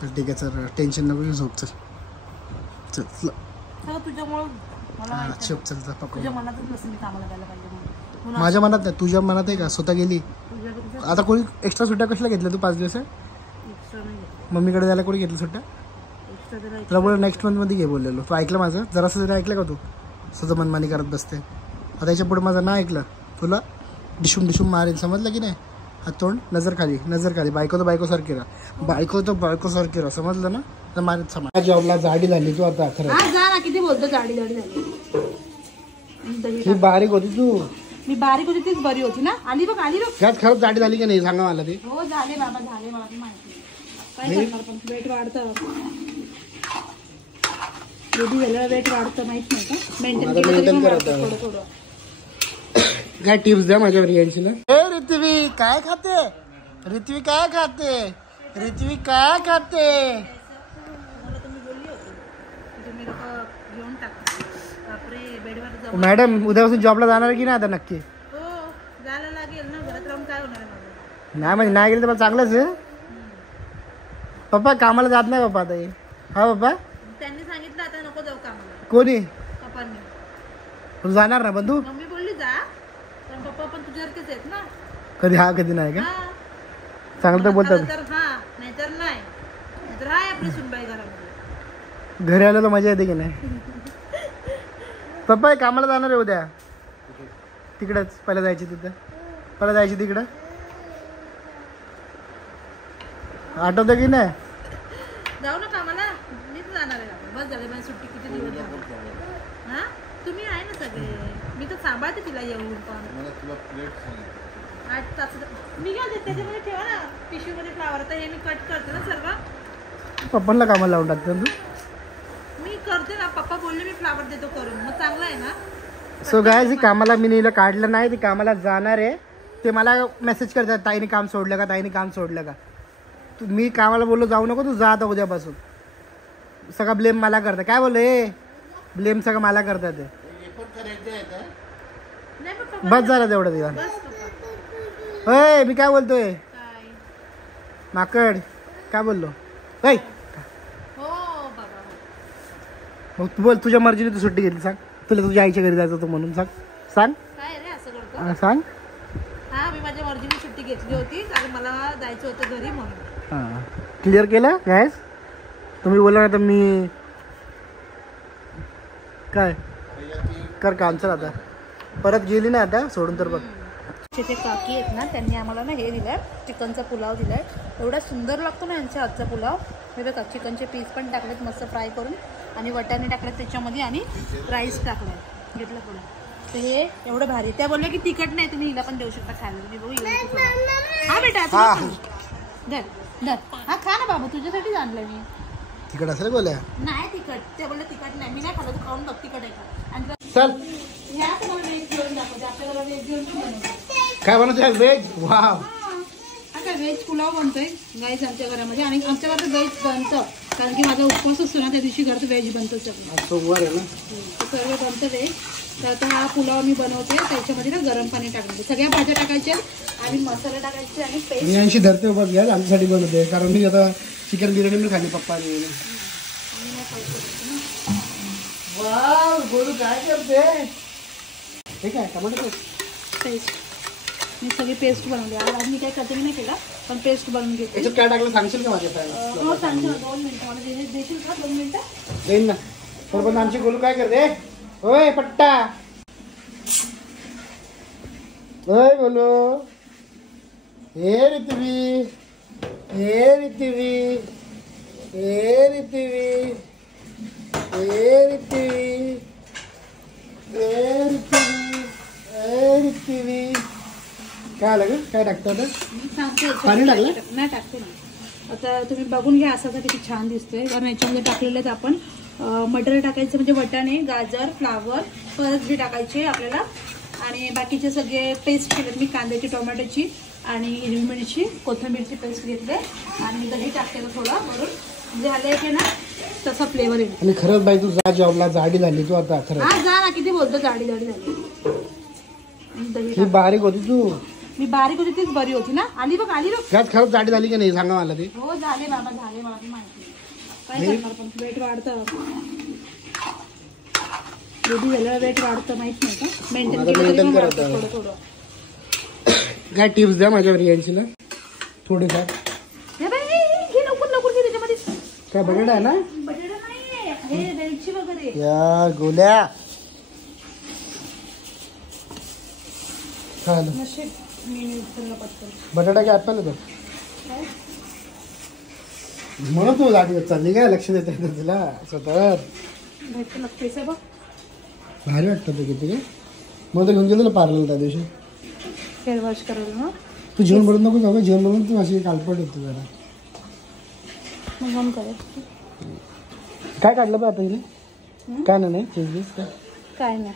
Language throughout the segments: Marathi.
चल ठीक आहे, चल टेन्शन नको घेऊ, झोप. चल चल चल तुझ्यामुळे मला चल चल चल पकडू. तुझ्या मनातच नसेल मी कामाला जायला पाहिजे. माझ्या मनात नाही, तुझ्या मनात आहे का? स्वतः गेली. आता कोणी एक्स्ट्रा सुट्ट्या कशाला घेतल्या तू 5 दिवस? मम्मीकडे जायला कोणी घेतलं सुट्ट्या? तुला बोल नेक्स्ट मंथ मध्ये घे बोललेलो. तू ऐकलं माझं? जरासं जरी ऐकलं का तू? स्वतः मनमानी करत बसते. आता याच्या पुढे माझं नाही ऐकलं तुला डिशूम डिशूम मारेल, समजलं की नाही? हात तोंड, नजर खाली, नजर खाली. बायको तर बायको सारखी राहा, बायको तर बायको सारखी राहा, समजलं ना? तर मारेल समाज. जॉबला जाडी झाली तू आता. खरं जा ना, किती बोलतो जाडी जाडी झाली. ही बारीक होती तू. मी बारीक होती तीच बरी होती ना. आली बघ, आली बघ. त्यात खरंच जाडी झाली की नाही सांगा मला ते. हो झाले बाबा, झाले. मला माहिती काय करणार, पण वेट वाढतं. बेबी झाल्यावर वेट वाढतं, माहित नाही का? मेंटेन थोडं थोडं. काय टिप्स द्या माझ्या रियांशीला. ए ऋत्वी काय खाते? ऋत्वी काय खाते? ऋत्वी काय खाते? मला तुम्ही बोलली होती तुम्ही लोक घेऊन टाका. बापरे, बेडवर जाऊ. मॅडम उद्यापासून जॉबला जाणार की नाही आता नक्की? हो जायला लागेल ना, घरात राहून काय होणार आहे माझं? नाही म्हणजे नाही गेलं तर मला चांगलंच आहे. पप्पा कामाला जात नाही पप्पा आता. हा पप्पा त्यांनी सांगितलं आता नको जाऊ कामाला. कोणी? पप्पांनी. तू जाणार ना बंधू? मम्मी बोलली जा, पण पप्पा पण तुझ्यासारखेच आहेत ना. कधी हा कधी नाही का? हा. चांगलं तर बोलतात. तर हा, नाहीतर नाही. नाहीतर हाय आपली सुनबाई घरामध्ये. घरी आलेलो मजा येते की नाही? पप्पा कामाला जाणार आहे उद्या. तिकडंच पहिला जायची तिथं, पहिला जायची तिकडं. आठवतं की नाही? जाऊ ना कामाला, मीच जाणार आहे. बस झाले माझी सुट्टी, किती दिवस झाले. हा तुम्ही आहे ना सगळे, मी तर सांभाळते तिला येऊन. पण 8 तास मी काय देते त्याच्यामध्ये ठेवा ना पिशवीमध्ये फ्लावर. तर हे मी कट करते ना सर्व. पप्पांना कामाला लावून टाकतो तू. मी करते ना, पप्पा बोलले मी फ्लावर देतो करून, मग चांगलं आहे ना. सो गायस, कामाला मी नीला काढलं नाही, ती कामाला जाणार आहे. ते मला मेसेज करतात ताईने काम सोडलं का, ताईने काम सोडलं का. तू मी कामाला बोललो जाऊ नको, तू जा आता उद्यापासून. सगळा ब्लेम मला करतात. काय बोललो हे ब्लेम सगळं मला करतात ते. बस झाला तेवढं तिला. होय मी काय बोलतोय माकड, काय बोललो? होय मग तू बोल, तुझ्या मर्जीने तू सुट्टी घेतली. सांग तुला तुझ्या आईच्या घरी जायचं होतं म्हणून. सांग सांग काय रे असं करतो? सांग. हा मी माझ्या मर्जीने सुट्टी घेतली होती कारण मला जायचं होतं घरी म्हणून. हां क्लिअर केलं गॅस. तुम्ही बोला ना तर मी काय कर काम. चल आता परत गेली ना आता सोडून तर बघ. ते काकी आहेत ना, त्यांनी आम्हाला ना हे दिलं आहे, चिकनचा पुलाव दिला आहे. एवढा सुंदर लागतो ना यांच्या हातचा पुलाव. हे बघा चिकनचे पीस पण टाकलेत मस्त फ्राय करून, आणि वटाणे टाकलेत त्याच्यामध्ये, आणि राईस टाकलं आहे. घेतलं पुढे तर हे एवढं भारी. त्या बोलल्या की तिखट नाही, तुम्ही हिला पण देऊ शकता खायला. तुम्ही बघू हिला. हा बेटा धर धर, हा खा ना बाबू, तुझ्यासाठीच आणलं मी. तिखट असेल बोल्या? नाही तिखट, ते बोलले तिखट नाही. मी नाही खाल्लं, तू खाऊन बघ तिखट आहे का. आणि चल ह्या तुम्हाला व्हेज घेऊन दाखवते. आपल्याला व्हेज घेऊन पण बनवतो. काय बनवतोय व्हेज? वाव. हा काय व्हेज पुलाव बनतोय गाईज आमच्या घरामध्ये. आणि आमच्या घरात व्हेज बनतं कारण की माझा उपवास असतो ना, त्या दिवशी घरात व्हेज बनतो सगळं. सोमवार आहे ना, सर्व बनतं व्हेज. तर आता हा पुलाव मी बनवते, त्याच्यामध्ये ना गरम पाणी टाकते, सगळ्या भाज्या टाकायच्या आणि मसाले टाकायचे आणि पेस्ट. मी यांशी धरते बघ घ्या, आमच्यासाठी बनवते कारण मी आता चिकन बिर्याणी मी खाली पप्पाने. वाव बोलू काय करते? हे काय टमाटर पेस्ट मी सगळी पेस्ट बनवली. आज मी काय करते मी नाही केला, पण पेस्ट बनवून घेते. याच्यात काय टाकलं सांगशील का माझ्या? हो सांगते. 2 मिनिटं मला देशील का? 2 मिनिटं देईन ना. पण आमची गोलू काय करते? होय पट्टा, होय बोलो. हे ऋत्वी, हे ऋत्वी, हे ऋत्वी, हे ऋत्वी, हे ऋत्वी, हे ऋत्वी. काय आलं ग? काय टाकतो आता? मी सांगते. पाणी टाकलं? नाही टाकते ना. आता तुम्ही बघून घ्या असा किती छान दिसतोय. कारण याच्यामध्ये टाकलेले आहेत आपण मटर टाकायचं, म्हणजे वटाणे, गाजर, फ्लावर, परत बी टाकायचे आपल्याला, आणि बाकीचे सगळे पेस्ट केले मी कांद्याची, टोमॅटोची आणि हिरवी मिरची, कोथिंबीरची पेस्ट घेतले, आणि दही टाकते थोडं वरून, म्हणजे आले की ना तसा फ्लेवर येईल. आणि खरंच बाई तू जा जॉबला, जाडी झाली तू आता. खरं हा जा ना, किती बोलतो जाडी जाडी झाली. ही बारीक होती तू. मी बारीक होती तीच बरी होती ना. आली बघ आली बघ. गॅस खरंच जाडी झाली की नाही सांगा मला ते. हो झाले बाबा झाले मला पण माहिती. काय करणार पण वेट वाढतं. बेबी झाल्यावर वेट वाढतं माहित नाही का. मेंटेन करायचं थोडं थोडं. काय टिप्स द्या माझ्या रियांशीला थोडेफार. काय बटाटा आहे ना. बटाटा नाहीये हे वेलची वगैरे. या गोल्या बटाटा काय ऍपल होतं म्हणून तू जाडी चालली काय. लक्ष देत आहे तुला स्वतः. भारी वाटतं ते किती काय. मग तर घेऊन गेलो ना पार्लर त्या दिवशी. हेअर वॉश करायला ना. तू जेवण बनवत नको जाऊ. जेवण बनवून तू अशी कालपट होतो जरा. काय काढलं बा आता इथे. काय नाही चीज बीज काय नाही.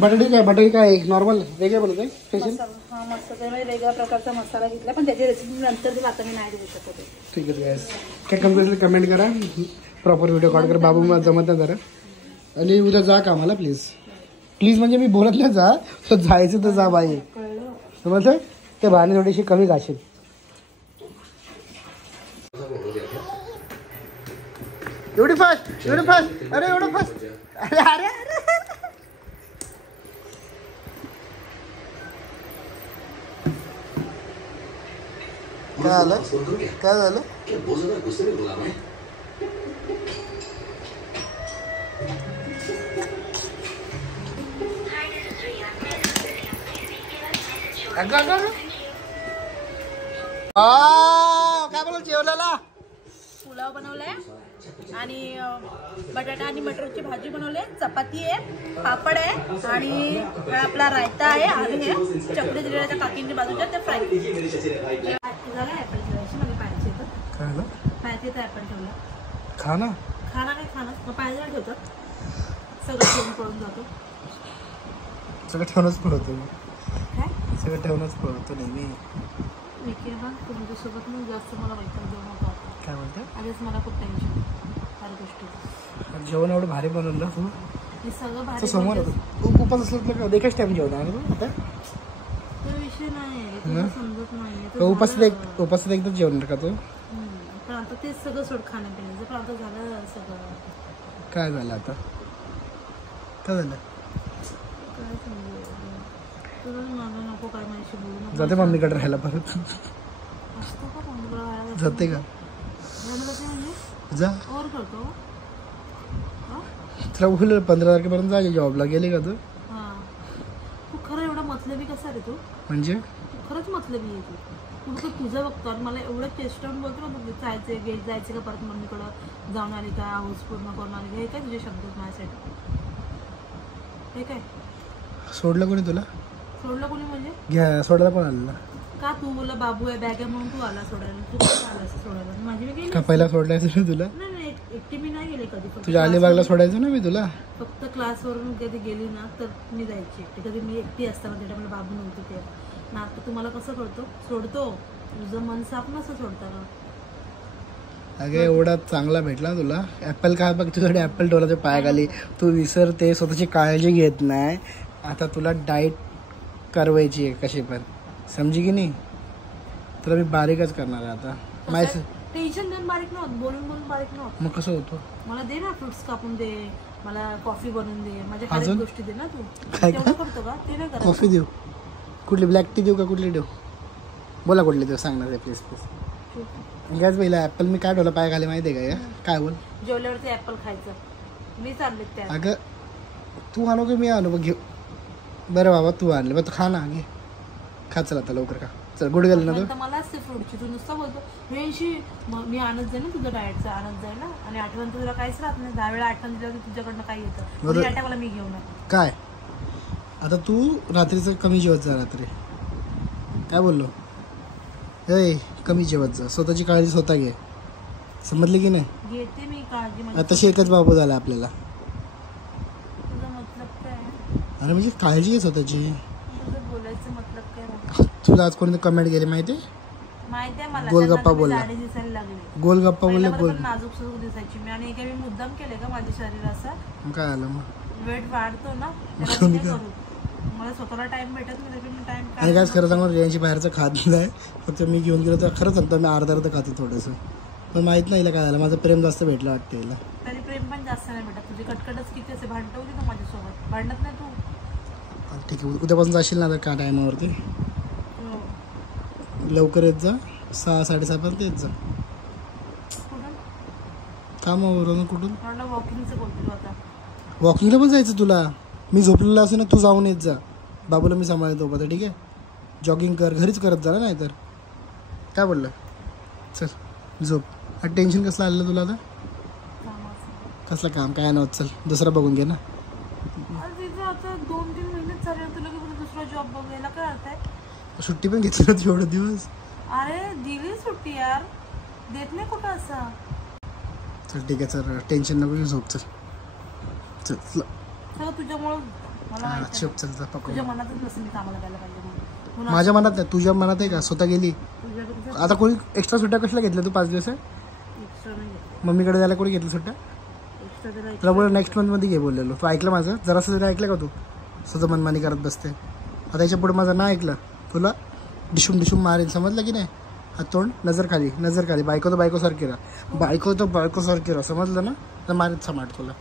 बटाटे काय नॉर्मल वेगळे बनवते स्पेशल. हा मस्त वेगळ्या प्रकारचा मसाला घेतला पण त्याची रेसिपी नंतर दिली. आता मी नाही देऊ शकत. ठीक आहे गॅस काय कमेंट करा. प्रॉपर व्हिडिओ कॉल करा. बाबू मला जमत नाही जरा. आणि उद्या जा कामाला प्लीज. प्लीज म्हणजे मी बोलत नाही जा. तर जायचं तर जा बाई. समजतं ते भाने थोडीशी कमी घाशील. एवढी फास्ट एवढी फास्ट. अरे एवढं फास्ट. अरे अरे अरे काय झालं काय झालं. काय बोल जेवल्याला. पुलाव बनवलाय आणि बटाटा आणि मटरची भाजी बनवली. चपाती आहे पापड आहे आणि आपला रायता आहे. आणि हे चकली दिलेल्या त्या काकींनी बाजूच्या ते फ्राय झालं. ऍपल ठेवायची मला पाहिजे तर काय पाहिजे तर ऍपल ठेवला. खाना खाना काय खाना मग पाहिजे ठेवतात. सगळं ठेवून पळून जातो. सगळं ठेवूनच पळवतो. काय सगळं ठेवूनच पळवतो नेहमी. विकेल बा तुमच्यासोबत मग जास्त मला वैताग देऊ नका. काय म्हणते आधीच मला खूप टेन्शन हर गोष्टी. जेवण एवढं भारी बनवलं तू. हे सगळं भारी समोर उपास असलं तर एकाच टाइम जेवण आहे ना आता. तो विषय नाही तुला समजत नाही. उपासात एकदम जेवणार का तू. पण आता तेच सगळं सोड खाण्यापिण्याचं. पण आता झालं सगळं. काय झालं आता काय झालं. काय समजू तुला मला नको काय माझ्याशी बोलू नको. जाते मम्मीकडे राहायला परत. असतो का मम्मीकडे राहायला. जाते का म्हणजे जा. और करतो तुला बोल 15 तारखेपर्यंत जा जॉबला. गेली का तू. हां तू खरं एवढा मतलबी कसा रे तू. म्हणजे तू खरंच मतलबी आहे तू. तू तुझं बघतो आणि मला एवढं चेष्टावून बोलतो ना तू. जायचं का परत मम्मीकडं. जाऊन आली का हाऊस पूर्ण करून आली का. हे काय तुझे शब्द माझ्यासाठी. हे काय सोडलं कोणी तुला. सोडलं कोणी म्हणजे घ्या सोडायला पण आलं ना. का तू बोला बाबू आहे बॅग आहे म्हणून तू आला सोडायला. तू कसं आला सोडायला. माझी मी गेली का पहिला सोडायचं ना तुला. नाही एकटी मी नाही गेले कधी. तुझ्या अलिबागला सोडायचं ना मी तुला. फक्त क्लासवरून कधी गेली ना तर मी जायची एकटी. कधी मी एकटी असताना त्याच्या मला बाबू नव्हती ते ना. आता तुम्हाला कसं करतो सोडतो. तुझं मन साफ नसं सोडताना. अगं एवढा चांगला भेटला तुला ऍपल. काय बघ तुझ्याकडे ऍपल ठेवला ते पायाखाली. तू विसरते स्वतःची काळजी घेत नाही. आता तुला डाएट करवायची आहे कशी पण. समजी की नाही. तुला मी बारीकच करणार आहे आता. माझं टेन्शन देऊन बारीक नव्हत. बोलून बोलून बारीक नव्हत. मग कसं होतं. मला दे ना फ्रुट्स कापून दे. मला कॉफी बनवून दे. माझ्या काही गोष्टी दे ना तू. काय तेवढं करतो का ते नाही. कॉफी देऊ. कुठली ब्लॅक टी देऊ का कुठली देऊ. बोला कुठली देऊ सांगणार आहे प्लीज प्लीज. गॅस पहिला ऍपल मी काय ठेवलं पायाखाली माहिती आहे का. काय बोल. जेवल्यावरती ऍपल खायचं. मी चालले त्या. अगं तू आणू की मी आणू बघ घेऊ. बरं बाबा तू आणले बघ. तू खा ना घे. खा चल आता लवकर खा. चल गुड गेलं ना तू. मलाच ते फ्रूटची तू नुसतं बोलतो. मी आणत जाईल ना तुझं डाएटचं आणत जाईल ना. आणि आठवण तुला काहीच राहत नाही. 10 वेळा आठवण दिल्यावर तुझ्याकडनं काही येतं. मला मी घेऊन काय आता तू रात्रीचं कमी जेवत जा. रात्री काय बोललो. ए कमी जेवत जा. स्वतःची काळजी स्वतः घे. समजली की नाही. घेते मी काळजी. आता एकच बाबू झाला आपल्याला. तुझा मतलब काय. अरे म्हणजे काळजी घे स्वतःची. तुझं बोलायचं मतलब काय. तुला आज कोणी कमेंट केली माहिती आहे मला. गोलगप्पा बोलला. दिसायला लागले गोलगप्पा बोलले. नाजूक सुजूक दिसायची मी. आणि काय मी मुद्दाम केले का माझ्या शरीराचा. काय आलं मग वेट वाढतो ना. मला स्वतःला टाइम भेटत नाही, त्याच्यामुळे टाइम आणि काय खरं सांगून रेंजची बाहेरचं खात नाही, फक्त मी घेऊन गेलो तर खरं सांगतो मी अर्धा खाते थोडंसं, पण माहित नाही हिला काय झालं, माझं प्रेम जास्त भेटलं वाटतं हिला. तरी प्रेम पण जास्त नाही भेटत, तुझी कटकटच किती असे, भांडत होती तू माझ्यासोबत, भांडत नाही तू. ठीक आहे, उद्यापासून जाशील ना तर का टायमावरती लवकर येत जा, 6-6:30 पर्यंत येत जा. कुठून? कामावरून. कुठून? मला वॉकिंगचं बोलते तू आता. वॉकिंगला पण जायचं तुला, मी झोपलेला असेल ना, तू जाऊन येत जा, बाबूला मी सांभाळतो आता, ठीक आहे. जॉगिंग कर, घरीच करत जा नाही तर काय बोललं. चल झोप. आता टेन्शन कसलं आलेलं तुला आता? कसलं काम काय नव्हतं, चल दुसरा बघून घे ना. तिथं आता 2-3 महिनेच झाले, तुला की दुसरा जॉब बघायला काय अर्थ आहे? सुट्टी पण घेतली ना एवढे दिवस. अरे दिली सुट्टी यार, देत नाही कुठं असं. चल ठीक आहे, चल टेन्शन नको घेऊ, झोप. चल चल सगळं तुझ्यामुळं मला हां माहिती चुप, चल जा पकडून. तुझ्या मनातच नसेल मी कामाला जायला पाहिजे म्हणून. तुला माझ्या मनात नाही, तुझ्या मनात आहे का? स्वतः गेली. तुझ्याकडे आता कोणी एक्स्ट्रा सुट्ट्या कशाला घेतल्या तू 5 दिवस? एक्स्ट्रा नाही घेतलं. मम्मीकडे जायला कोणी घेतली सुट्ट्या? एक्स्ट्रा जरा तुला बोल नेक्स्ट मंथमध्ये घे बोललेलो, तू ऐकलं माझं? जरासं जरी ऐकलं का तू? स्वतः मनमानी करत बसते. आता याच्या पुढे माझं नाही ऐकलं तुला डिशूम डिशूम मारेल, समजलं की नाही? हात तोंड, नजर खाली, नजर खाली. बायको तर बायकोसारखी राहा, बायको तर बायकोसारखी राहा, समजलं ना? तर मारेल समाट तुला.